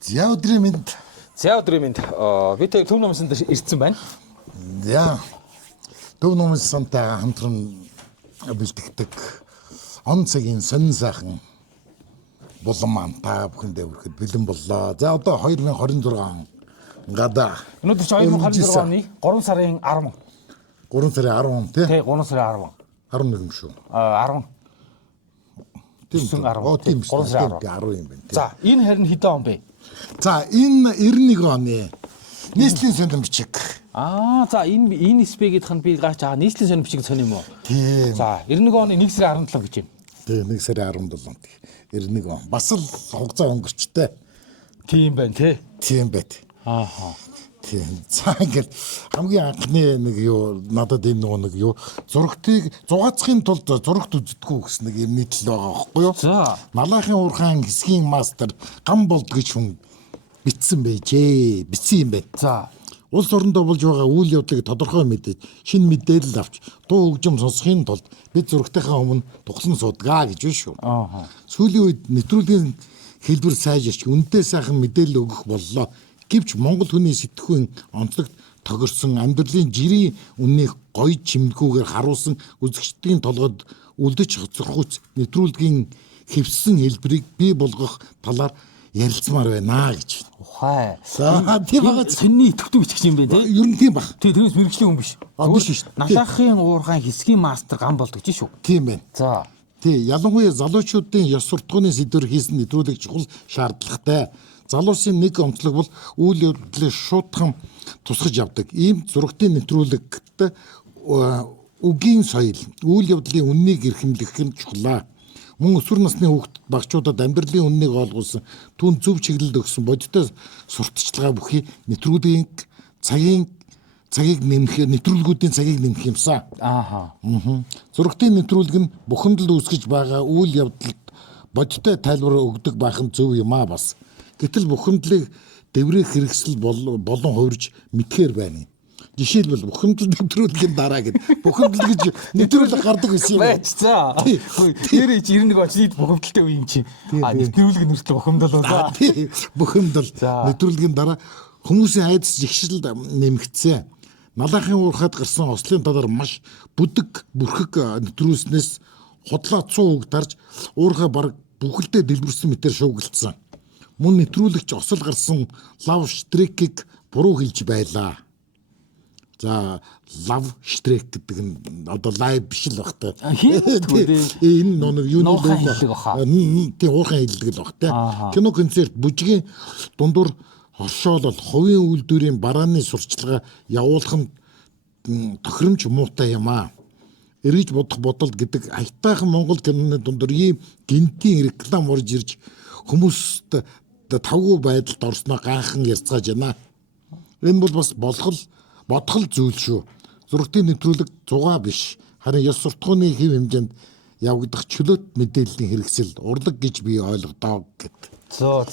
За өдрийн мэнд. За өдрийн мэнд. Би тэг Төв номсонд ирсэн байна. За. Төв номсонтой хамтран бэлтгэдэг он цагийн сонин сайхан булан маань та бүхэндээ хүрэхэд бэлэн боллоо. За одоо 2026 гадаа. Өнөөдөр чи 2026 оны 3 сарын 10. 3 сарын 10 тий? Тий, 3 сарын 11 шүү. 10. Тийм 10. Тийм 3 сарын 10 юм байна. За, энэ харин хэдэн он бэ? За, энэ 91 оны нийслэлийн сонин бичиг. За энэ спегэдх нь би гаач нийслэлийн сонин бичиг сонь юм уу? Тийм. За, 91 оны 1 сарын 17 гэж юм. Тийм 1 сарын 17-нд 91 он. Бас л хугацаа өнгөрчтэй. Тийм байна тий. Тийм байт. Ааха. Тийм. За ингээд хамгийн анхны нэг юу надад энэ нэг юу зурагтыг зугаацахын тулд зурагт үздэггүй гэсэн нэг юм нийтлэл байгаа байхгүй юу? За. Малахын уурхаан хэсгийн мастер гам болд гэж хүн бичсэн байжээ. Бичсэн юм байна. За. Улс орондоо болж байгаа үйл явдлыг тодорхой мэдээж шинэ мэдээлэл авч дуу хөгжим сонсохын тулд бид зурагтайхаа өмнө тугсан судгаа гэж байна шүү. Ааха. Сүүлийн үед нэвтрүүлгийн хэлбэр сайжирч үнэтэй сайхан мэдээлэл өгөх боллоо. Гэвч Монгол хүний сэтгэхүйн онцлогт тохирсон амьдралын жирийн үннийг гоё чимэлгүүгээр харуулсан үзэгчдийн толгойд үлдэж хоцрохуйц нэвтрүүлгийн хэвссэн хэлбэрийг бий болгох талаар ярилцмаар байна гэж. Ухаа. За тийм байгаа. Сонины итгэвчтэй бичих юм байна тий. Ер нь тийм баг. Тий, тэрээс мэрэгжлийн хүн биш. Биш шүү. Налахын уурхаан хэсгийн мастер гам болдог гэж шүү. Тийм байна. За. Тий, ялангуяа залуучуудын ёс суртахууны сэдвэр хийсэн нэвтрүүлэг чухал шаардлагатай. Залуусын нэг онцлог бол үйл явдлыг шуудхан тусгаж авдаг. Ийм зурагтын нэвтрүүлэгт үгийн соёл, үйл явдлын үннийг эрхэмлэх нь чухлаа. Мөн өсвөр насны хүүхдэд багчуудад амьдралын үннийг ойлгуулсан, түүнд зөв чиглэл өгсөн бодиттой сурталчилгаа бүхий нэвтрүүлгийн цагийг нэмэх, нэвтрүүлгүүдийн цагийг нэмэх юмсан. Ааха. Зурагтын нэвтрүүлэг нь бухимдал үүсгэж байгаа үйл явдалд бодиттой тайлбар өгдөг байх нь зөв юм аа бас. Гэтэл бухимдлыг дэврэх хэрэгсэл болон хувирж мэдхээр байна. Жишээлбэл бухимдал нэвтрүүлгийн дараа гэд бухимдал гэж нэвтрүүлэг гардаг байсан юм. Байж за. Тэр 91 очид бухимдалтай үе юм чи. Нэвтрүүлэг нэртэл бухимдал болоо. Бухимдал нэвтрүүлгийн дараа хүмүүсийн айдас жигшил нэмэгдсэн. Малахын уурхад гарсан ослын талаар маш бүдэг бүрхэг нэвтрүүлснээс худлаа 100 үг тарж уурхаа бараг бүхэлдээ дэлбэрсэн мэтэр шуугилдсан. Мөн нэвтрүүлэгч осол гарсан лав штрекийг буруу хэлж байлаа. За лав штрек гэдэг нь одоо лайв биш л багтай. Энэ нэг юуны лого. Тийм уурхайн хэллэг л багтай. Кино концерт бүжгийн дундуур хоршоолол хувийн үйлдвэрийн барааны сурчлагаа явуулах нь тохиромж муутай юм аа. Эргэж бодох бодол гэдэг аятайхан Монгол киноны дундуур ийм гинтийн реклам орж ирж хүмүүст тавгүй байдалд орсноо гайхан ярьцгааж байна. Энэ бол бас бодгол зүйл шүү. Зурагтын нэвтрүүлэг зугаа биш. Харин ёс суртахууны хэв хэмжээнд явагдах чөлөөт мэдээллийн хэрэгсэл урлаг гэж би ойлгодоо гэд. Зөө.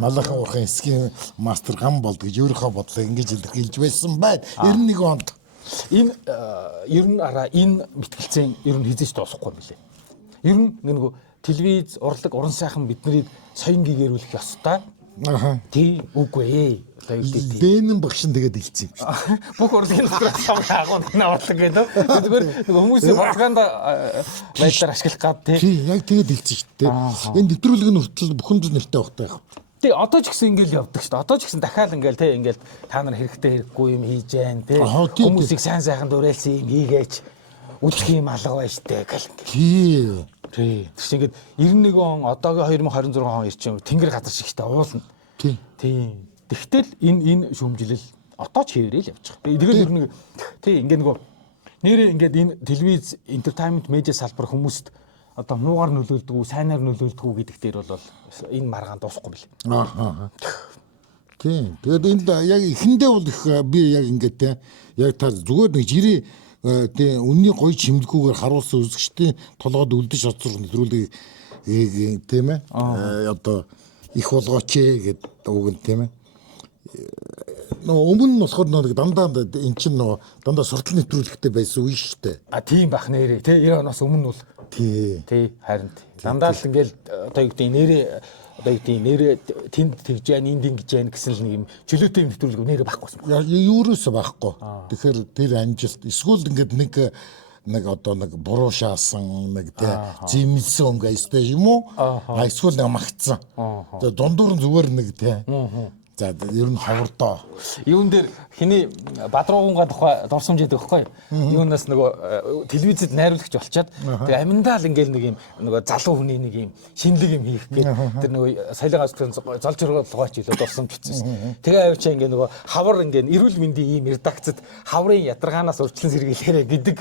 Малахын уурхайн хэсгийн мастер гам болд гэж өөрийнхөө бодлыг ингэж илэрхийлж байсан байна. 91 онд. Энэ ер нь энэ мэтгэлцэн ер нь хизээч дуусахгүй юм билээ. Ер нь нэг телевиз, урлаг, уран сайхан биднийг соён гэгэрүүлэх ёстой. Тий, үгүй ээ. Дэнэн багш нь тэгээд илцсэн юм шүү. Бүх урлагийн дотроос хамгийн агуу наварлаг гэдэг. Зүгээр хүмүүсийн пропаганда байдлаар ашиглах гад тий. Яг тэгээд илцсэн шүү дээ. Энэ нэвтрүүлэг нь хүртэл бухимдал нэртэй багтай байх. Тий, одоо ч гэсэн ингээл явдаг шүү дээ. Одоо ч гэсэн дахиад ингээл тий ингээл та нар хэрэгтэй хэрэггүй юм хийж जैन тий. Хүмүүсийг сайн сайхан дуурайлсан юм хийгээч. Үлдэх юм алга байна штэ гэл. Тий. Тий. Тэгс ингээд 91 он одоогийн 2026 он ирчин тэнгэр газар шигтэй уулна. Тий. Тий. Тэгтэл энэ шүүмжлэл одоо ч хэвээрэл явж байгаа. Тэгэл ер нь тий ингээд нөгөө нэрээ ингээд энэ телевиз entertainment media салбар хүмүүст одоо муугар нөлөөлдөг үү, сайнаар нөлөөлдөг үү гэдэг дээр бол энэ маргаан дуусахгүй билээ. Тий. Тэгээд энд яг эхэндээ бол их би яг ингээд тий яг та зүгээр нэг жирийн тий үнний гоё чимэлгүүгээр харуулсан үзэгчдийн толгойд үлдэж хоцрох нэвтрүүлгийг тийм ээ одоо их болгооч гэд үг нь тийм ээ. Өмнө нь болохоор нэг дандаа эн чинь дандаа суртал нэвтрүүлэгтэй байсан үе шүү дээ. Тийм бах нэрээ тий 90 оноос өмнө бол тий харин дандаа л ингээл одоо юу гэдэг нэрээ одоо юу гэдэг нэрээ тэнд тэгж яана энд ингэж яана гэсэн л нэг юм чөлөөтэй юм нэвтрүүлэг нэрээ байхгүй юм. Юурээс байхгүй. Тэгэхээр тэр амжилт эсвэл ингээд нэг одоо нэг буруу шаасан нэг тий зэмлсэн өнгө өстэй юм уу? Эсвэл нэг магтсан. Тэгээ дундуур нь зүгээр нэг тий. За ер нь ховордоо. Юун дээр хиний Бадрууганга тухай дурсамж яадаг байхгүй юу? Юунаас нөгөө телевизэд найруулагч болчаад тэгээ аминдаа л ингээл нэг юм нөгөө залуу хүний нэг юм шинэлэг юм хийх гээд тэр нөгөө соёлын золж ургуулгаач илүү дурсамж бичсэн. Тэгээ авчаа ингээ нөгөө хавар ингээ эрүүл мэндийн ийм редакцад хаврын ядаргаанаас урьдчилан сэргийлээрэ гэдэг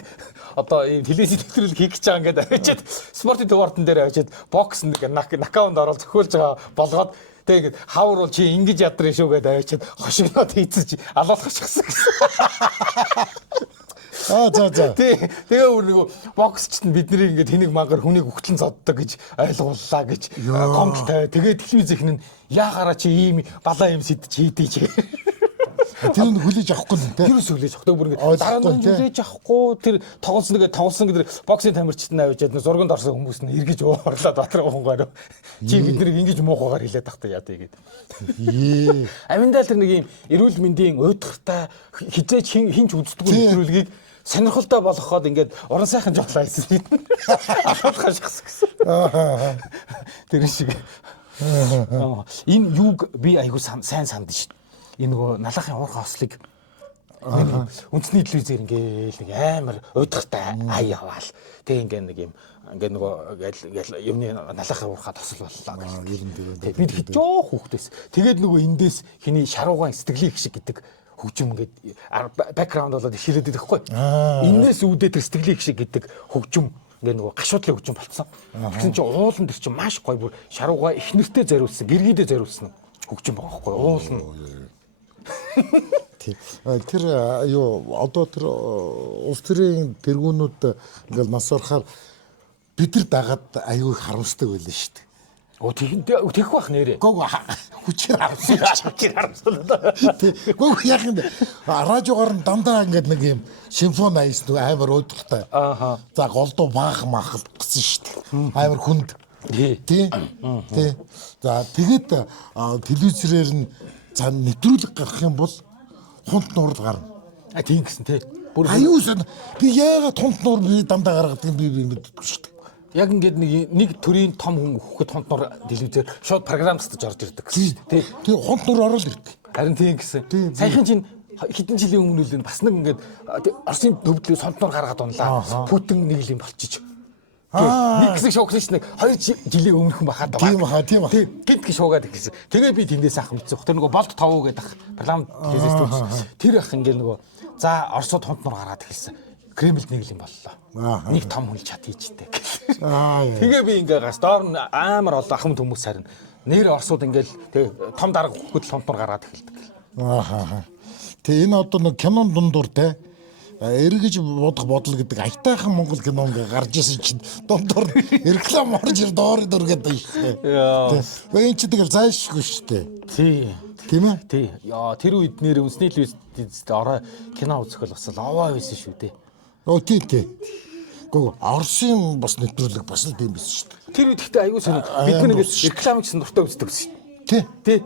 одоо ийм телевизэд нэвтрүүлэг хийх гэж байгаа ингээд авчиад спортын дугаартан дээр авчиад бокс нэг нокаунт ороод зөхиөлж байгаа болгоод тэгээд хавар бол чи ингэж ядрын шүү гэдээ авчиад хошигноод хийцэж алуулчихсан гэсэн. За. Тэгээ нөгөө боксчт нь бидний ингээд тэнийг мангар хүнийг өгтлэн зоддог гэж ойлгууллаа гэж коммент тавиа. Тэгээд телевизийнх нь яагаараа чи ийм балаа юм сидж хийдэй чи. Тэр нь хүлээж авахгүй л тий. Юус хүлээж авахгүй бүр ингээд дараа нь хүлээж авахгүй тэр тоглосон гэдэг боксийн тамирчид нь авчиад зурганд орсон хүмүүс нь эргэж уурлаад батраа ухангаар чи биднийг ингэж муухайгаар хилээд тахтай яа тэгээд. Аминдаа тэр нэг юм эрүүл мэндийн уйдгартай хизээч хинч үздэггүй нэвтрүүлгийг сонирхолтой болгоход ингээд уран сайхан жолоо хийсэн. Ахалхаа шахсан гэсэн. Тэр шиг. Энэ юуг би айгуу сайн санд шин. Энэ нөгөө налахын уурхай ослыг үндэсний телевизээр ингээл нэг амар уйдгартай ай яваал. Тэг ингээ нэг юм ингээ нөгөө юмны налахын уурхай тосол боллоо гэж. Бид хит жоох хүүхдээс. Тэгээд нөгөө эндээс хиний шаруугаан сэтгэлийн их шиг гэдэг хөгжим ингээд бэкграунд болоод ишилээд идэхгүй. Энээс үүдээ тэр сэтгэлийн их шиг гэдэг хөгжим ингээ нөгөө гашуудлын хөгжим болцсон. Тэгсэн чинь уулан тэр чинь маш гоё бүр шаруугаа их нэртэй зориулсан, гэргийдээ зориулсан хөгжим байгаа байхгүй уулна. Тэр юу одоо тэр улс төрийн тэргүүнүүд ингээл нас орохоор бид нар дагаад аюу харамсдаг байлаа шүү дээ. Оо тэгэх бах нэрээ. Гог хүчээр харамсан. Гог яг юм. Радиогоор нь дандаа ингээд нэг юм симфони аяс нэг амар өөдөлтэй. За голдуу баах махал гэсэн шүү дээ. Амар хүнд. Тий. За тэгээд телевизээр нь за нэвтрүүлэг гарах юм бол хунт нуур гарна. Тийм гэсэн тий. Аюу сан би яагаад хунт нуур би дандаа гаргадаг юм би мэддэггүй шүү дээ. Яг ингээд нэг төрлийн том хүн хөхөд хунт нуур телевизээр шууд програмцдаж орж ирдэг гэсэн. Тий. Тэгээ хунт нуур ороод ирдэг. Харин тийм гэсэн. Саяхан чинь хэдэн жилийн өмнө л бас нэг ингээд Оросын төвдлийг сонт нуур гаргаад унлаа. Путин нэг юм болчих. Нэг хэсэг шоугч нэг 2 жилийн өмнөхөн бахаад байгаа. Тийм ба. Гинт шуугаад гэсэн. Тэгээ би тэндээс ах мэдсэн. Тэр нөгөө болт 5 гэдэг парламент хийсээс төвчсөн. Тэр ах ингээд нөгөө за Оросод хунт нуур гараад хэлсэн. Кремлд нэг юм боллоо. Нэг том хүн чат хийжтэй. Тэгээ би ингээ гас доор нь амар олон ахмад хүмүүс харин нэр Оросууд ингээл тэгээ том дарга хөхөд хунт нуур гараад эхэлдэг. Тэгээ энэ одоо нэг кинон дундуур те эргэж бодох бодол гэдэг айтайхан Монгол кино ингээ гарч ирсэн чинь дундуур реклам орж ир доор гэдэг шүү дээ. Энэ ч тэгэл зайлшгүй шүү дээ. Тийм ээ? Тий. Яа тэр үед нэр үндэсний телевизэд ороо кино үзэх бол бас лаваа байсан шүү дээ. Тий. Гоо Оросын бас нэвтрүүлэг бас л тийм байсан шүү дээ. Тэр үед ихтэй аягүй сонир. Бид нэг рекламыг сонирхолтой үздэг гэсэн. Тий.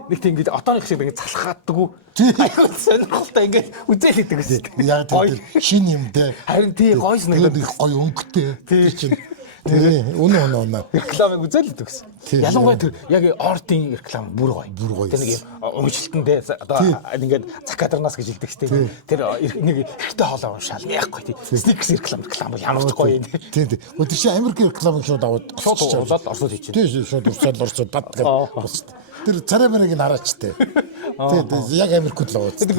Нэг тийм ингээд отооных шиг ингээд залхааддаг. Аягүй сонирхолтой ингээд үзэл хийдэг гэсэн. Яа тэр шин юм те. Харин тий гоё нэг гоё өнгөтэй. Тий чинь. Үнэ. Рекламыг үзэл хийдэг гэсэн. Ялангуяа тэр яг ордын реклам бүр гоё. Тэр нэг уншилтан те одоо ингээд закадарнаас гэж хэлдэг шүү дээ. Тэр нэг ихтэй хоолой уншаал яахгүй тий. Сникерс реклам бол ямар ч гоё юм. Тий. Өдөр чи Америк рекламыг шууд аваад шууд улаад Оросод хийчихэ. Тий шууд Оросод бат гэдэг. Тэр царай мэрийг нь хараач те. Тий яг Америкт л байгаа. Тэр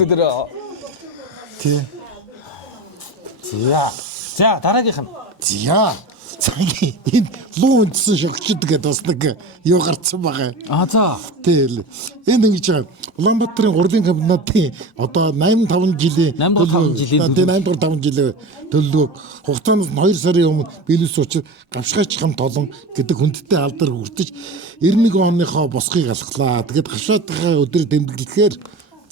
тий. За дараагийнх нь. Энэ луу үндсэн шогчд гэдэг бас нэг юу гарцсан байгаа. За. Тэгэл энэ ингэж байгаа. Улаанбаатарын гурван комбинатын одоо 85 жилийн 85 жилийн төлөвлөгөө хугацаанаас 2 сарын өмнө биелүүлсэн учраас гавшгаач хам толон гэдэг хүндтэй алдар хүртэж 91 оныхоо босхийг алхлаа. Тэгээд гавшаатынхаа өдөр тэмдэглэхээр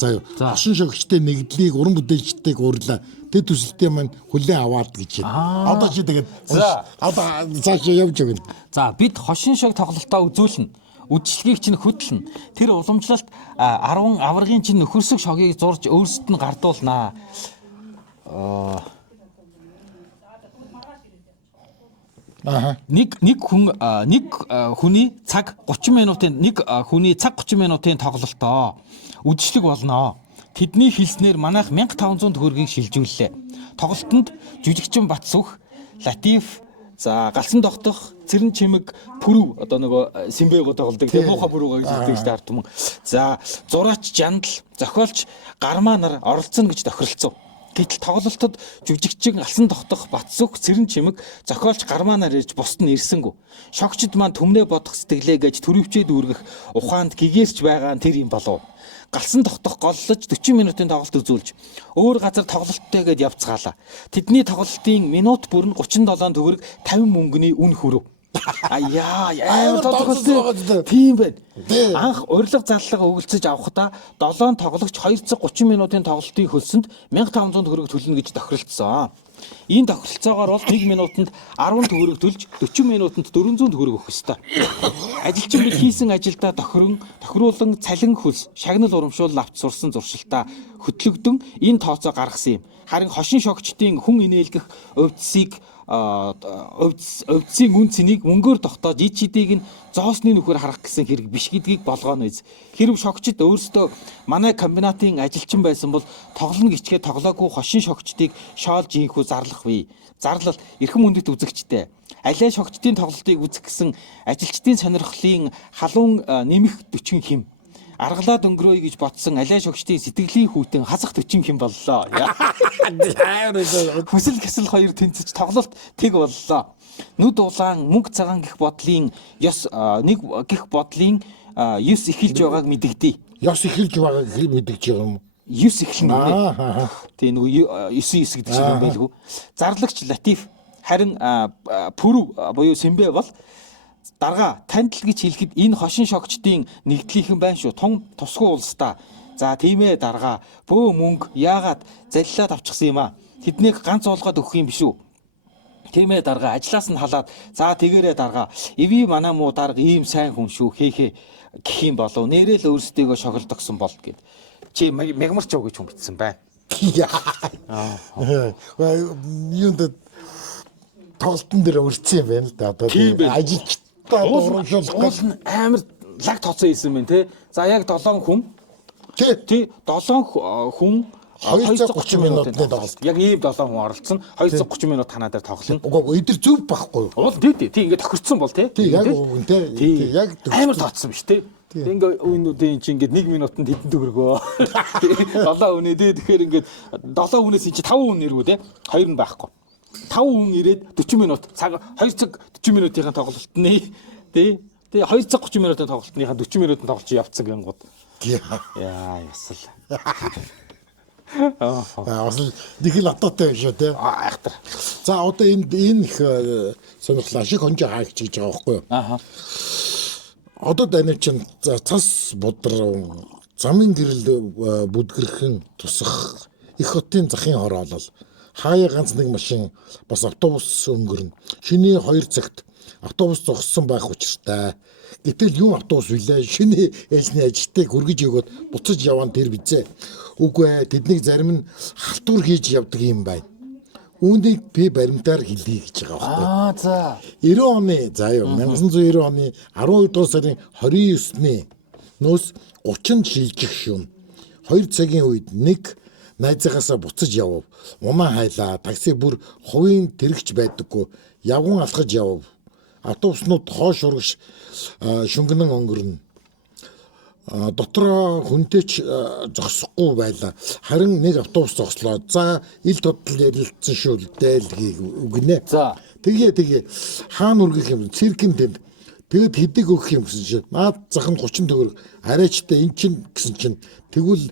хошин шогчтой нэгдлийг уран бүтээлчдийг уурлаа. Тэд төсөлтийн маань хүлээн аваад гэж байна. Одоо чи тэгээд одоо цааш явж өгнө. За бид хошин шог тоглолтоо үзүүлнэ. Үдшилгийг чинь хөтлөн. Тэр уламжлалт 10 аваргын чинь нөхөрсөг шогийг зурж өөрсдөд нь гардуулнаа. Нэг хүний цаг 30 минутын тоглолтоо үдшилэг болно. Тэдний хэлснээр манайх 1500 төгрөгийг шилжүүллээ. Тоглолтод жүжигчин Батсүх, Латиф, за галсан тогтох, цэрэн чимэг, пүрв одоо нөгөө симбэгоо тоглодог. Тэгээ муухай пүрвгаа гэж хэлдэг шүү дээ ард түмэн. За зураач Жандал, зохиолч Гармаа нар оролцоно гэж тохиролцов. Гэтэл тоглолтод жүжигчин галсан тогтох, Батсүх, цэрэн чимэг, зохиолч Гармаа нар ирж бусд нь ирсэнгүү. Шогчд маань төмнөө бодох сэтгэлээ гэж төрөвчөөд үргэх ухаанд гэгээрч байгаа нь тэр юм болов. Галсан тогтох голлож 40 минутын тоглолт үзүүлж өөр газар тоглолттой гэд явцгаалаа. Тэдний тоглолтын минут бүр нь 37 төгрөг 50 мөнгөний үн хүрв. Амар тоглолт тийм байна. Анх урилга заллага өгөлцөж авахдаа 7 тоглогч 2 цаг 30 минутын тоглолтын хөлсөнд 1500 төгрөг төлнө гэж тохиролцсон. Энэ тохиролцоогоор бол 1 минутанд 10 төгрөг төлж 40 минутанд 400 төгрөг өгөх ёстой. Ажилчин бид хийсэн ажилдаа тохируулан цалин хөлс, шагнал урамшуул авч сурсан зуршилтаа хөтлөгдөн энэ тооцоо гаргасан юм. Харин хошин шогчдын хүн инээлгэх өвдсийн үн цэнийг мөнгөөр тогтоож ид шидийг нь зоосны нүхээр харах гэсэн хэрэг биш гэдгийг болгооно биз. Хэрв шогчд өөрсдөө манай комбинатын ажилчин байсан бол тоглоно гिचгээ тоглоогүй хошин шогчдыг шоолж ийхүү зарлах бий. Зарлал эрхэм үндэт үзэгчтэй. Алиа шогчдын тоглолтыг үзэх гэсэн ажилчдын сонирхлын халуун нэмэх 40 хэм. Аргалаад өнгөрөөе гэж ботсон алиа шогчдын сэтгэлийн хүйтэн хасах 40 хэм боллоо. Хүсэл гэсэл хоёр тэнцэж тоглолт тэг боллоо. Нүд улаан мөнгө цагаан гих бодлын ёс нэг гих бодлын ёс эхэлж байгааг мэдэгдээ. Ёс эхэлж байгааг мэдэгж байгаа юм уу? Ёс эхэлнэ. Тэгээ нөгөө 9 гэдэг шиг юм байлгүй. Зарлагч Латиф харин пүрв буюу Симбэ бол дарга тандл гэж хэлэхэд энэ хошин шогчдын нэгдлийнхэн байна шүү. Тун тусгүй улстай. За тийм ээ дарга. Бөө мөнгө яагаад заллаад авчихсан юм аа? Тэднийг ганц уулгаад өгөх юм биш үү? Тийм ээ дарга. Ажлаас нь халаад за тэгээрээ дарга. Иви манай муу дарга ийм сайн хүн шүү. Хээхээ гэх юм болов. Нэрэл өөрсдийгөө шоглодогсон бол гэд. Чи мягмарч яв гэж хүмбитсэн байна. Юунд тоглолтын дээр өрцсөн юм байна л да. Одоо ажилчтай уул нь амар лаг тооцоо хийсэн байна те. За яг 7 хүн. Тий 7 хүн 230 минутын тоглолт. Яг ийм 7 хүн оролцсон. 230 минут танаа дээр тоглоно. Угаа өдөр зүв байхгүй юу? Уул тий ингээд тохирцсон бол те. Тий яг үн те. Яг амар тооцсон биш те. Ингээ үүнүүдийн чи ингээд 1 минутанд хэдэн төгрөгөө. 7 үнэ те. Тэгэхээр ингээд 7 үнээс чи 5 хүн нэрвүү те. 2 нь байхгүй. 5 хүн ирээд 40 минут цаг 2 цаг 40 минутын тоглолтны тий 2 цаг 30 минутын тоглолтныхаа 40 минутын тоглолт явцсан гингод. Яа ясал. Бас нэг л атаатай шүү те. Айхтар. За одоо энэ их сонирхлаа шиг хонжоо хаагч гэж байгаа байхгүй юу? Одоо дайны чинь цас бодроо замын гэрэл бүдгэрхэн тусах их хотын захын хороолол хаяа ганц нэг машин бас автобус өнгөрнө. Шиний 2 цагт автобус зогссон байх учиртай. Гэтэл юу автобус вилээ? Шиний ээлжний ажилтныг хүргэж өгөөд буцаж явсан тэр бизээ. Үгүй ээ, тэднийг зарим нь халтур хийж явдаг юм байна. Үүнийг би баримтаар хэлье гэж байгаа байхгүй. За 90 оны 1990 оны 12 дугаар сарын 29-ний нөөс 30-нд шилжих шөнө 2 цагийн үед нэг найзаагаасаа буцаж явв. Унаа хайлаа. Такси бүр хувийн тэрэгч байдаггүй. Явган алхаж явв. Автобуснууд хоош урагш шөнгөнөн өнгөрнө. Дотроо хүнтэйч зогсохгүй байлаа. Харин нэг автобус зогслоо. За ил тодтол ярилцсан шүү дээ л үгнэ. За тэгээ хаана үргэх юм циркэн тэнд. Тэгэд хэдэг өгөх юм гэсэн чинь наад зах нь 30 төгрөг арайчтай эн чин гэсэн чинь тэгвэл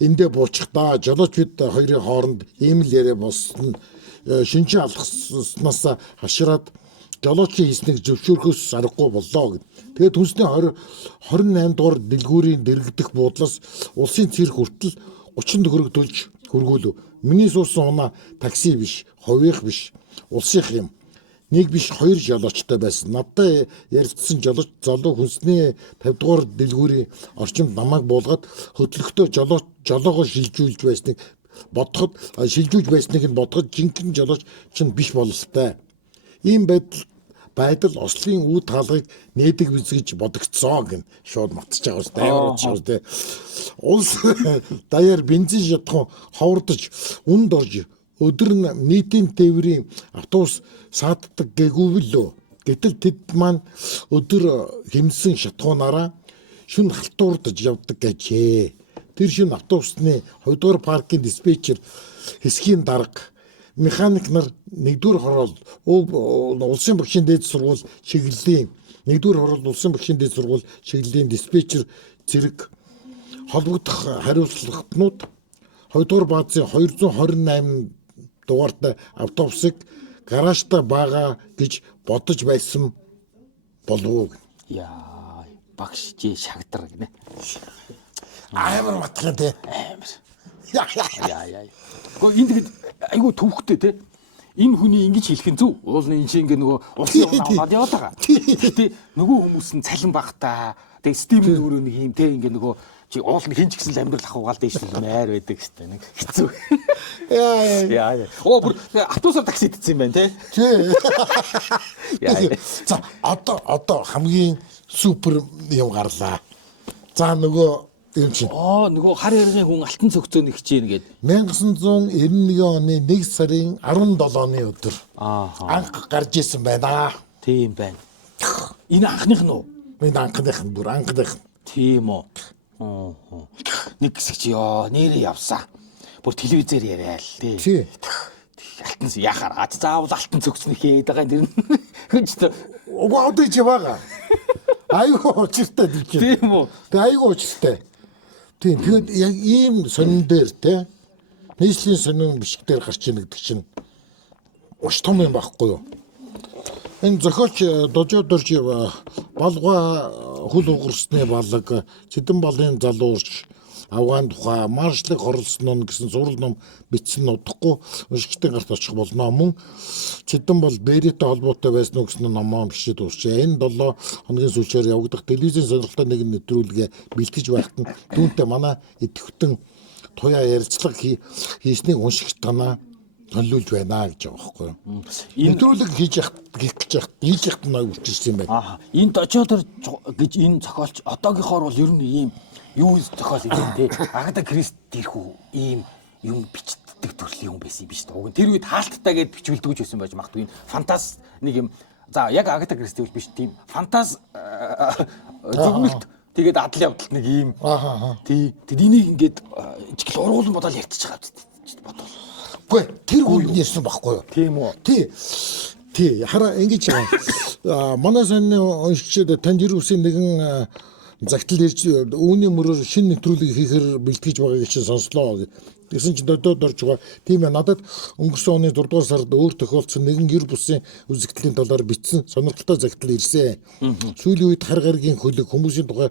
эндээ буучихдаа жолооч бид хоёрын хооронд ийм л яриа болсон шинжин алхаснаас хашраад жолоочийн хийснийг зөвшөөрөхөөс аргагүй боллоо гэд. Тэгээд хүнсний 28 дугаар дэлгүүрийн дэрэгдэх буудлаас улсын цэрэг хүртэл 30 төгрөг төлж хөргөөлөв. Миний суусан унаа такси биш, хувийнх биш, улсынх юм. нэг биш хоёр жолоочтой байсан. Надтай ярилцсан залуу хүнсний 50 дугаар дэлгүүрийн орчимд намайг буулгаад хөтлөгтөө жолоогоо шилжүүлж байсныг бодоход жинхэнэ жолооч чинь биш бололтой. Ийм байдал Ослын үе таалгыг нээдэг биз гэж бодогдсоо гэн шууд матж байгаа шүү дээ. Аваад шүү дээ. Улс даяар бензин шатхан ховордож үнд орж өдөр нийтийн тээврийн автобус сааддаг гээгүүвлөө. Гэтэл тэд маань өдөр хэмсэн шатхуунаараа шүн халтуурдаж явдаг гэжээ. Тэр шүн автобусны 2 дугаар паркийн диспетчер хэсгийн дарга механик нар 1-р хороол улсын багшийн дээд сургууль чиглэлийн 1-р хороол улсын багшийн дээд сургууль чиглэлийн диспетчер зэрэг холбогдох хариуцлагатнууд 2-р баазын 228 дугаартай автобусыг гаражта байгаа гэж бодож байсан болов. Яа, багш чи шагдар гинэ. Амар матхан те. Амар. Яа. Гэхдээ энэ тэгэд айгүй төвхтэй те. Энэ хүний ингэж хэлэх нь зөв. Уул энэ чинь ингээ нөгөө улсын юм аваад яваад байгаа. Гэтэ нөгөө хүмүүс нь цалин багтаа. Тэгээ стимул өөрөө нэг юм те ингээ нөгөө чи уул нь хинч гисэн амьдрал ахугаал дээш л маяр байдаг гэжтэй нэг хэцүү. Яа. Оо бүр автобусаар такси идсэн юм байна те. Яа. За одоо хамгийн супер юм гарлаа. За нөгөө юм чинь. Нөгөө хар яргийн хүн алтан цогцоо нэг чинь гээд 1991 оны 1 сарын 17-ны өдөр анх гарч исэн байна. Тийм байна. Энэ анхных нь уу? Энэ анхных нь бүр анхных. Тийм үү. Нэг хэсэг чи нэрээ явсан. Бүр телевизээр яриа л тий. Алтан яхаар заавал алтан цогцны хэд байгаа нэр нь. Хинч угаа одоо чи байгаа. Айгуу учиртай дий. Тийм үү. Тэгээ айгуу учиртай. Тийм тэгээд яг ийм сонин дээр те нийслэлийн сонин бишг дээр гарч ийн гэдэг чинь уш том юм байхгүй юу? Энэ зохиолч дожоодорж балга хөл угарсны балаг Цэдэн балын залуурч авгаан тухай маршлыг хорлсон гэсэн зураг ном бичсэн удахгүй уншигчдын гарт очих болно. Мөн Цэдэн бол Бэрэттэй холбоотой байсан уу гэсэн номоо бичиж дуусчээ. Энэ 7 хоногийн сүүлчээр явагдах телевизийн сонирхолтой нэгэн нэвтрүүлгээ бэлтгэж байхад түүнтэй манай идэвхтэн туяа ярилцлага хийснийг уншигч танаа төлөвлөж байна гэж байгаа байхгүй юу. Нэвтрүүлэг хийж яхад ной үлчирсэн юм байна. Энэ дожоодор гэж энэ зохиолч одоогийнхоор бол ер нь ийм юу зохиол юм те. Агата Кристи тэрхүү ийм юм бичдэг төрлийн хүн байсан юм биш үү? Тэр үед хаалттай гэд бичвэлдэг гэж байсан байж магадгүй. Фантаз нэг юм. За яг Агата Кристи биш тийм фантаз зөвмөлт тэгээд адал явдалт нэг ийм. Тий. Тэгэд энийг ингээд ижил ургуулсан бодоод ярьчих байгаа бодвол. Үгүй тэр хүн ярьсан байхгүй юу? Тийм үү? Тий. Хараа ингэж байгаа. Манай сонины уншигчид танд ер үсэн нэгэн загтал ирж үүний мөрөөр шинэ нэвтрүүлэг хийхээр бэлтгэж байгааг чинь сонслоо. Тэгсэн чинь додод орж байгаа. Тийм ээ надад өнгөрсөн оны 4 дугаар сард өөр тохиолдсон нэгэн гэр бүлийн үзэгдлийн талаар бичсэн сонирхолтой загтал ирсэн. Сүүлийн үед хар гаргийн хөлөг хүмүүсийн тухай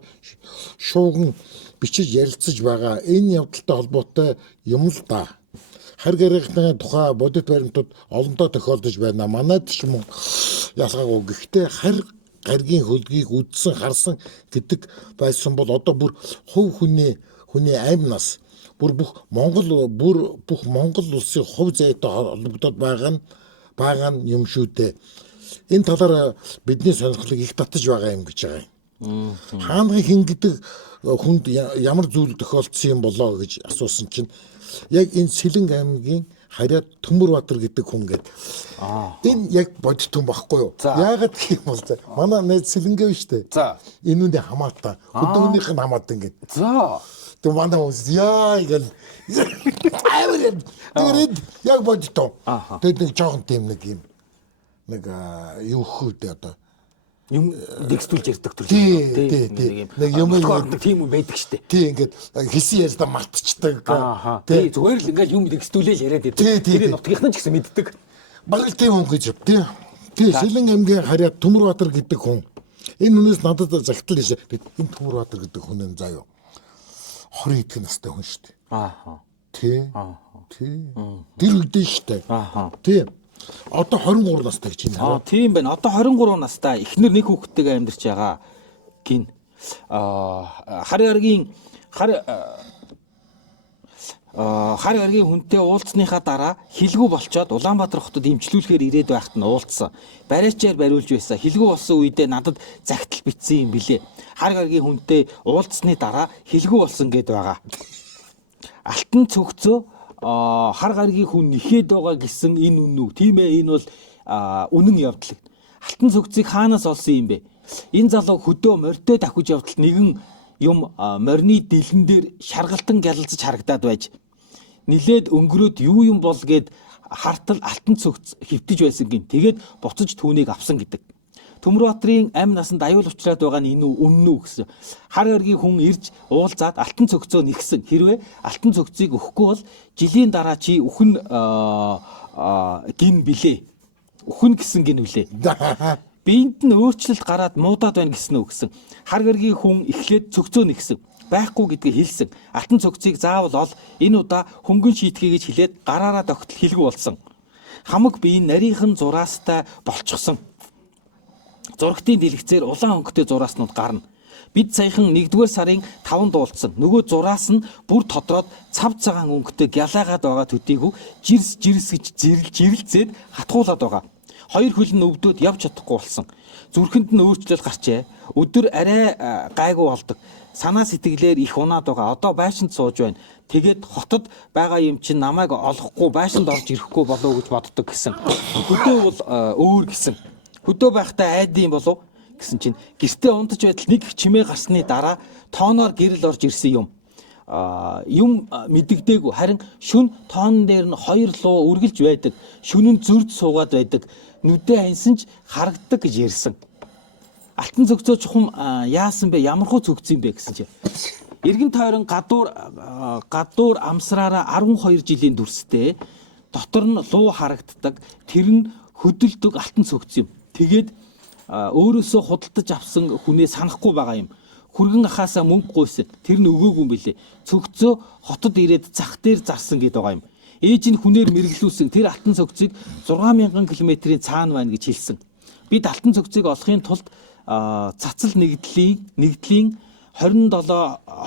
шууган бичиж ярилцаж байгаа. Энэ явдалтай холбоотой юм л да. Хар гаргийн тухай бодит баримтууд олонтоо тохиолдож байна. Манайд ч юм уу ялгаагүй. Гэхдээ хар гаргийн хөлгийг үдсэн харсан гэдэг байсан бол одоо бүр хувь хүний аймнаас бүр бүх Монгол улсын хувь зайтай холбогдоод байгаа нь юм шүү дээ. Энэ талаар бидний сонирхлыг их татаж байгаа юм гэж байгаа юм. Хаанхын хин гэдэг хүнд ямар зүйл тохиолдсон юм болоо гэж асуусан чинь яг энэ Сэлэн аймгийн хараад Төмөрбаатар гэдэг хүн гээд. Энэ яг бодит хүн байхгүй юу? Яагаад гэх юм бол манай найз Сэлэнгээ биш үү? За. Энэ үндэ хамаатан. Хөдөөнийх нь хамаатан гээд. За. Тэгээ манай хүмүүс яа гэл. Тэгээд яг бодит хүн. Тэгээд нэг жоохон тийм нэг юм. Нэг юу хөөдөө одоо юм дэгстүүлж ярьдаг төр. Тий. Нэг юм тийм юм байдаг штэ. Тий ингээд хэсэг ярьдаа мартчихдаг. Тий зүгээр л ингээд юм дэгстүүлээл яриад байдаг. Тэр нутгийнх нь ч гэсэн мэддэг. Багт тийм хүн гэж тий. Тий Сэлэн аймгийн хараад Төмөрбаатар гэдэг хүн. Энэ хүнээс надад загтал ийш. Энэ Төмөрбаатар гэдэг хүн нь заа юу. 20 эдгээр настай хүн штэ. Тий. Тэр үдээ штэ. Тий. Одоо 23 настай гэж байна. Тийм байна. Одоо 23 настай эхнэр нэг хүүхэдтэйгээ амьдарч байгаа гин. Хар гаргийн хүнтэй уулзсныхаа дараа хилгүү болчоод Улаанбаатар хотод имжлүүлэхээр ирээд байхад нь уулзсан. Бариачаар бариулж байсан. Хилгүү болсон үедээ надад загтал битсэн юм билээ. Хар гаргийн хүнтэй уулзсны дараа хилгүү болсон гэд байгаа. Алтан цогцөө хар гаргийн хүн нэхэд байгаа гэсэн энэ үнэн үү? Тийм ээ, энэ бол үнэн явдал. Алтан цогцыг хаанаас олсон юм бэ? Энэ залуу хөдөө морьтой давхиж явдал нэгэн юм морины дэлгэн дээр шаргалтан гялалзаж харагдаад байж нилээд өнгөрөөд юу юм бол гэд хартал алтан цогц хөвтөж байсан гин. Тэгээд буцаж түүнийг авсан гэдэг. Төмөрбаатарын амь насанд аюул учраад байгаа нь энэ үнэн үү гэсэн. Хар гаргийн хүн ирж уулзаад алтан цогцоо нэгсэн. Хэрвээ алтан цогцыг өгөхгүй бол жилийн дараа чи үхэн гин билээ. Үхэн гэсэн гин үлээ. Биенд нь өөрчлөлт гараад муудаад байна гэсэн үг гэсэн. Хар гаргийн хүн эхлээд цогцоо нэгсэн. Байхгүй гэдгийг хэлсэн. Алтан цогцыг заавал ол энэ удаа хөнгөн шийтгэе гэж хэлээд гараараа тогтол хилгүү болсон. Хамаг бие нарийнхан зураастай болчихсон. Зурагтын дэлгэцээр улаан өнгөтэй зурааснууд гарна. Бид саяхан 1-р сарын 5-нд уулзсан. Нөгөө зураас нь бүр тодроод цав цагаан өнгөтэй гялайгаад байгаа төдийгүй жирс гэж жирэлзээд хатгуулаад байгаа. Хоёр хөл нь өвдөд явж чадахгүй болсон. Зүрхэнд нь өөрчлөлт гарчээ. Өдөр арай гайгүй болдог. Санаа сэтгэлээр их унаад байгаа. Одоо байшинд сууж байна. Тэгээд хотод байгаа юм чинь намайг олохгүй байшинд орж ирэхгүй болов гэж боддог гэсэн. Хөдөө бол өөр гэсэн. Хөдөө байхдаа айдын болов гэсэн чинь гэртээ унтаж байтал нэг чимээ гарсны дараа тооноор гэрэл орж ирсэн юм. Юм мэддэгдээгүй. Харин шүн тоон дээр нь хоёр луу үргэлж байдаг. Шүнэн зүрд суугаад байдаг. Нүдээ ханьсан ч харагддаг гэж ярьсан. Алтан цогцоо чухам яасан бэ? Ямархуу цогцсон юм бэ гэсэн чинь. Эргэн тойрон гадуур амсраараа 12 жилийн дүрстэй. Дотор нь луу харагддаг. Тэр нь хөдөлдөг алтан цогц юм. Тэгээд өөрөөсөө худалдаж авсан хүнээ санахгүй байгаа юм. Хүргэн ахаасаа мөнгө гуйсан. Тэр нь өгөөгүй юм билээ. Цогцөө хотод ирээд зах дээр зарсан гээд байгаа юм. Ээж нь хүнээр мэргэлүүлсэн тэр алтан цогцыг 6000 км-ийн цаана байна гэж хэлсэн. Бид алтан цогцыг олохын тулд цацал нэгдлийн 27257,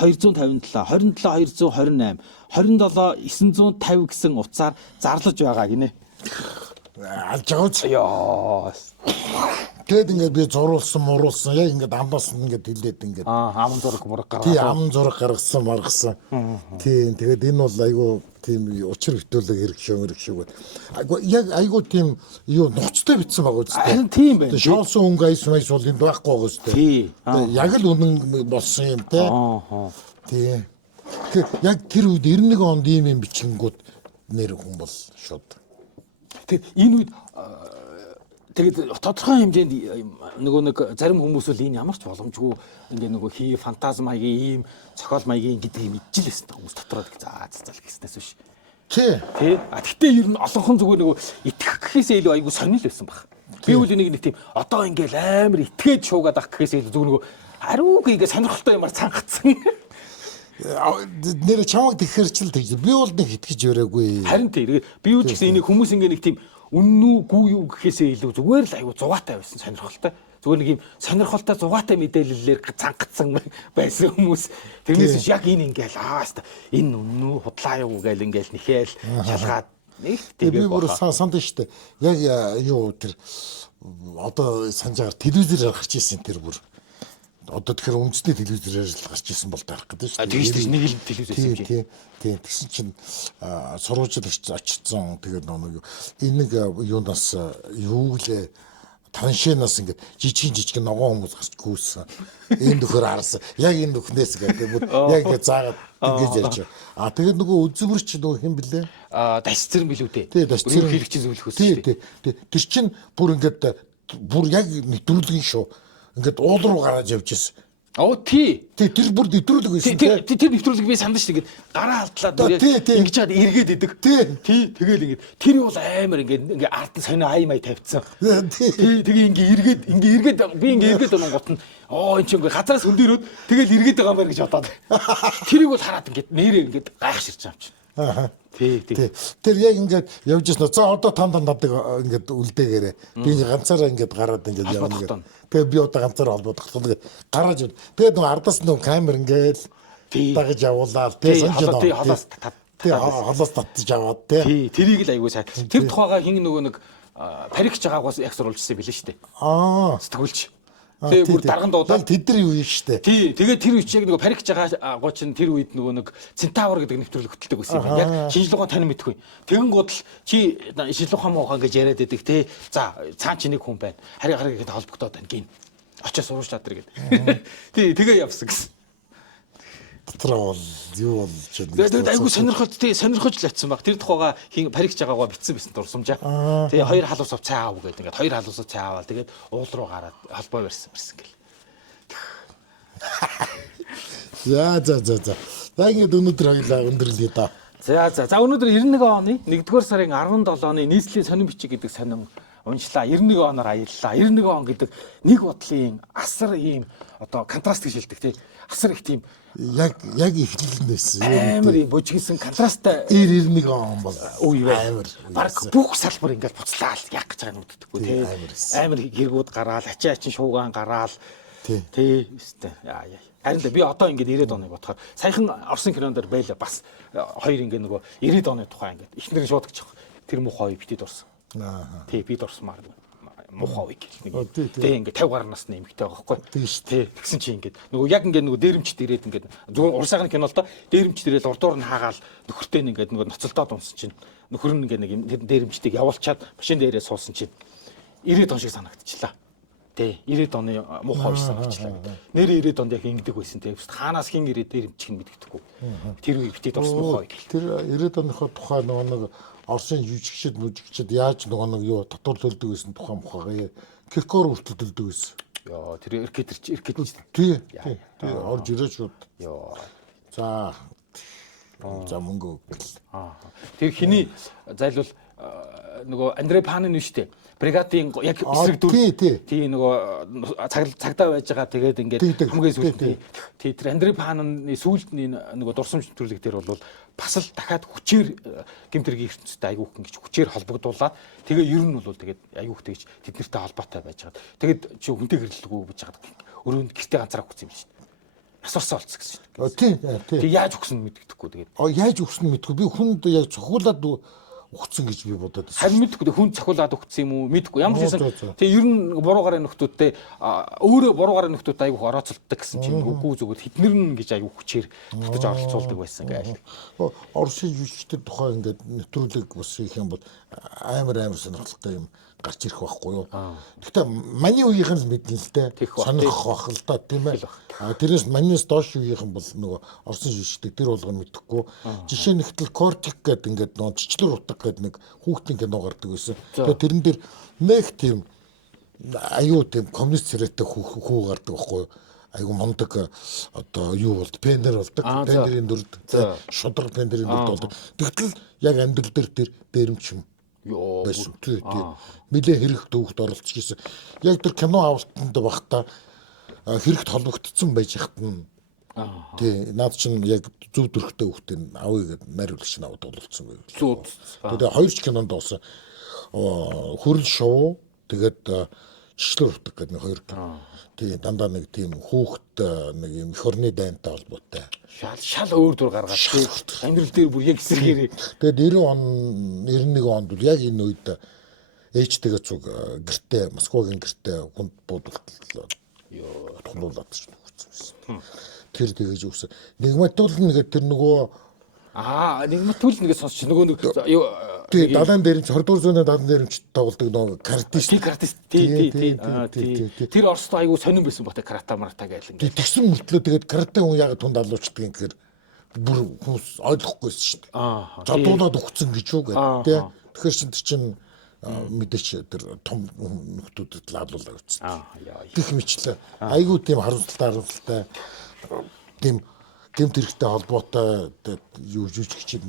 27228, 27950 гэсэн утсаар зарлаж байгаа гинэ. Алж байгаа үз. Тэгэд ингээд би зуруулсан, мууруулсан. Яг ингээд амнаас нь ингээд хилээд ингээд. Ам зураг гаргасан. Тий, ам зураг гаргасан. Тийм. Тэгээд энэ бол айгүй тийм учир хөтөлөг хэрэг шиг. Айгүй яг айгүй тийм юу нуцтай битсэн байгаа үстэй. Харин тийм байна. Шоолсон өнгө айс майс бол энд байхгүй байгаа үстэй. Тий. Яг л үнэн болсон юм те. Тий. Яг тэр үед 91 онд ийм юм бичингүүд нэр хүн бол шууд. Тэгээд энэ үед тэгээд тодорхой хэмжээнд нөгөө нэг зарим хүмүүс бол энэ ямар ч боломжгүй ингээ нөгөө фантазм маягийн ийм цохол маягийн гэдэг юм идчихлээсэн хүмүүс дотроо их зал гэснээс биш. Тий. Гэхдээ ер нь олонхон зүгээр нөгөө итгэх гэхээсээ илүү айгүй сонирхол байсан баг. Би үл нэг тийм одоо ингээл амар итгээд шуугаад ах гэхээсээ илүү зүгээр нөгөө хариуг ингээ сонирхолтой юмар цангацсан. Нэр чамаг тэгэхээр ч л тэгж. Би бол нэг итгэж өрөөгүй. Харин тийм би юу ч гэсэн энийг хүмүүс ингээ нэг тийм үннүүгүй юу гэхээсээ илүү зүгээр л аюу зугаатай байсан сонирхолтой. Зүгээр нэг юм сонирхолтой зугаатай мэдээллээр цангацсан байсан хүмүүс. Тэрнээс яг энэ ингээл энэ үннүү худлаа юу гээл ингээл нэхэл шалгаад нэг би бүр санд штэ. Яг юу тэр одоо санжаар телевизээр гарч ирсэн тэр бүр. Одоо тэгэхээр үндэсний телевизээр гарч ирсэн бол таарах гэдэг шүү дээ. Тийм нэг л телевиз байсан юм. Тийм. Тэгсэн чинь сурвалжил очсон. Тэгээд нэг энэ юунаас юу гэлээ таншинаас ингээд жижиг ногоон хүмүүс гарч гүйсэн. Энэ нөхөр харсан. Яг энэ нөхнөөс гэдэг. Яг ингээд заагаад ингэж ярьж. Тэгээд нөгөө үзмэрч нөгөө хэн блэ? Дасцэрэн билүү дээ. Тийм, дасцэрэн хэлэгч зөвлөх үстэй. Тийм. Тэр чинь бүр ингээд бүр яг нэвтрүүлгийн шүү. Ингээд уул руу гараад явж ирсэн. Тий. Тэр бүр нэвтрүүлэг байсан. Тэр нэвтрүүлэг би сандаж шүү. Ингээд гараа алдлаад ингэж чад эргээд идэг. Тий. Тэгэл ингээд тэр бол амар ингээд ард нь сонио ай май тавьчихсан. Тэгээ ингээд эргээд би ингээд эргээд онгот нь эн чинь ингээд газараас хөндөрөөд тэгэл эргээд байгаа юм байна гэж бодоод. Тэрийг бол хараад ингээд нэрээ ингээд гайхширч байгаа юм чинь. Аа. Тий. Тэр яг ингээд явж яснаа. За одоо танд надад ингээд үлдээгээрээ. Би ингээд ганцаараа ингээд гараад ингээд явна гэдэг. Тэгээ би одоо ганцаараа холбоодох гэдэг гараад явна. Тэгээд нөгөө ардаас нөгөө камер ингээд дагаж явуулаад тий сонжоо. Тий холоос татж аваад тий. Тэрийг л айгүй сайн. Тэр тухайга хин нөгөө нэг парикч байгаагаас яг сурулжсэн билээ шүү дээ. Сэтгүүлч. Тэгээ бүр дарганд дуудаад тэдний үе шүү дээ. Тий, тэгээд тэр үеч яг нөгөө парикч байгаагаа чинь тэр үед нөгөө нэг Центавр гэдэг нэвтрүүлэг хөтэлдэг байсан юм байна. Яг шинжилгээ тань мэдхгүй. Тэгэн гол чи шинжилгээ хамаагаа гэж яриад байдаг тий. За цаан чи нэг хүн байна. Харин гэхэд холбогдоод байна гин. Очоо суруучлаад тэр гэдэг. Тий, тэгээ явсан гэсэн. Дотроо бол юу болж тэгээд айгүй сонирхож л атсан баг. Тэр тухайга хин парикч байгаагаа битсэн байсан дурсамжаа. Тэгээ хоёр халуус ав цай аав гэдэг. Ингээд хоёр халуус цай аваад тэгээд уул руу гараад холбоо барьсан гэл. За ингээд өнөөдөр хоёлаа өндөрлөе да. За өнөөдөр 91 оны 1-р сарын 17-ны нийслэлийн сонин бичиг гэдэг сонин уншлаа. 91 оноор аяллаа. 91 он гэдэг нэг бодлын асар ийм одоо контраст гэж хэлдэг тий. Асар их тийм яг эхлэл нэсэн. Амар ийм бужигсэн контрасттай 91 он бол амар. Бараг бүх салбар ингээд буцлаа л яг гэж байгаа нүддэггүй тий. Амар гэргүүд гараал, ачаачин шуугаан гараал. Тий. Өстэй. Харин би одоо ингээд 90-ад оны бодохоор саяхан Орсын кинонд байлаа бас хоёр ингээд нөгөө 90-ад оны тухай ингээд эхнэр шууд гэж тэр муухай битээд орсон. Тий, бид орсмаар муухай гэх нэг. Тий, ингээд 50 гаруй насны эмэгтэй байгаа байхгүй. Тий, тэгсэн чи ингээд нөгөө яг ингээд нөгөө дээрэмчд ирээд ингээд зөвхөн урсагын кино л доо дээрэмчд ирээд урдуур нь хаагаал нөхөртэй нь ингээд нөгөө ноцолдоод унсан чинь нөхөр нь ингээд нэг дээрэмчдийг явуулчаад машин дээрээ суусан чинь 90-ад он шиг санагдчихлаа. Тий, 90-ад оны муухай биш санагчлаа. Нэр 90-ад онд яг ингэдэг байсан тий. Хаанаас хин ирээд дээрэмчих нь мэддэхгүй. Тэр үе битээд орсон муухай гэл. Тэр 90-ад оныхоо тухай нөгөө Орсын жүжигчд яаж нөгөө нэг юу татвар төлдөг байсан тухай мухагаа Киркор хүртэл төлдөг байсан. Яа, тэр эркет. Тий. Орж ирээ шууд. За мөнгө. Тэр хиний зайлвал нөгөө Андре Панын нь штэ. Бригадын яг эсрэг дүр. Тий нөгөө цагдаа байж байгаа тэгээд ингээд хамгийн сүүлд тий тэр Андре Панны сүүлдний нөгөө дурсамж төрлөг дээр бол бас л дахиад хүчээр гэмтэргийн ертөнцтэй айгүйх ингэж хүчээр холбогдуулаад тэгээ ер нь бол тэгээд айгүйх тэгж тэд нартай холбоотой байж байгаа. Тэгээд чи хүнтэй гэрлэлгүй гэж байгаа. Өрөөнд гэртээ ганцаараа хүсэн юм шүү дээ. Асуурсаа олцсон гэсэн шүү дээ. Тий. Яаж өгсөн мэддэхгүй тэгээд. Яаж өгсөн мэдгүй. Би хүнд яг цохиулаад өгцөн гэж би бодоод байсан. Харин мэдгүй хүн цохиулаад өгсөн юм уу? Мэдгүй. Ямар ч юм. Тэгээ ер нь буруу гарын нөхдүүдтэй өөрөө буруу гарын нөхдүүд айгүйх орооцолдог гэсэн чинь үгүй зүгээр хитнэр нь гэж айгүйх хүчээр татаж оролцуулдаг байсан гээл. Орсын жүжигчдэр тухай ингээд нэвтрүүлэг бас хийх юм бол амар сонирхолтой юм гарч ирэх байхгүй юу. Гэхдээ маний үеийнхэн л мэднэ л дээ. Сонирхох бах л да тийм ээ. Тэрнээс манийс доош үеийнхэн бол нөгөө Орсын жүжигчдэр тэр болгоно мэдэхгүй. Жишээ нэгтэл Кортик гэдэг ингээд нөгөө Чичлэр утга гэдэг нэг хүүхдийн кино гардаг байсан. Тэгээ тэрэн дээр нэг тийм аюу тийм коммунист царайтай хүү гардаг байхгүй юу. Айгу мондөг одоо юу болд пенер болдог. Пенерийн дүрд шудраг пенерийн дүрд болдог. Тэгтэл яг амьдрал дээр тэр дээрэмч юм. Байсан. Тий. Нилээ хэрэг төвхт оролцож ирсэн. Яг тэр кино авалтанд багтаа хэрэгт холбогдсон байж хат нь. Тий. Наад чинь яг зөв дүрхтэй хүүхдийн авъя гэд найруулагч навд олцсон байв. Тэгээ хоёр ч кинонд болсон. Хөрөл шоу тэгээд Чичлэр утга гэдэг нэг хоёр. Тий, дандаа нэг тийм хүүхд нэг юм эх орны дайнтай холбоотой. Шал өөр дүр гаргаад тий. Амьдрал дээр бүр яг эсэргээрээ. Тэгээд 91 онд бол яг энэ үед ээжтэйгээ цуг гэртээ Москвагийн гэртээ хүнд буудалтлаа. Тулуулаад ч өгсөн байсан. Тэр тэгэж өгсөн. Нэгматуулна гэдэг тэр нөгөө нэгматуулна гэж сонсч нөгөө нэг тий далайн дээрч 20-р зууны далайн дээрч тоглодог нөгөө картист. Тий. Тэр Оросд айгүй сонирн байсан бата карата марата гээл ингээд. Тэгсэн мөртлөө тэгээд карате хүн яг тунд алуучдаг юм гэхээр бүр хүмүүс ойлгохгүйсэн шүү дээ. Задуулаад өгцөн гэж юу гэдэг тий. Тэгэхээр чинь мэдээч тэр том нөхдүүдэд лаалуулаа гэсэн. Гэх мэтлээ. Айгүй тийм харамсалтай тийм гэмт хэрэгтэй холбоотой юу жүжигчид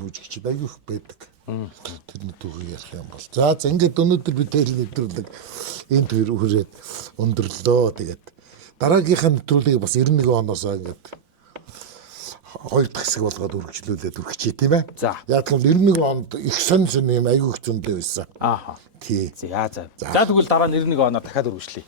айгүй их байдаг. Тэрний түүхийг ярих юм бол. За ингээд өнөөдөр бид тэр нэвтрүүлэг энэ төр хүрээд өндөрлөө. Тэгээд дараагийнхаа нэвтрүүлгийг бас 91 оноос ингээд хоёр дахь хэсэг болгоод үргэлжлүүлээд үргэлжээ тийм ээ. За. Яг л 91 онд их сонь юм аягүй их зөндөө байсан. Ааха. Тий. За. За тэгвэл дараа 91 оноо дахиад үргэлжлэе.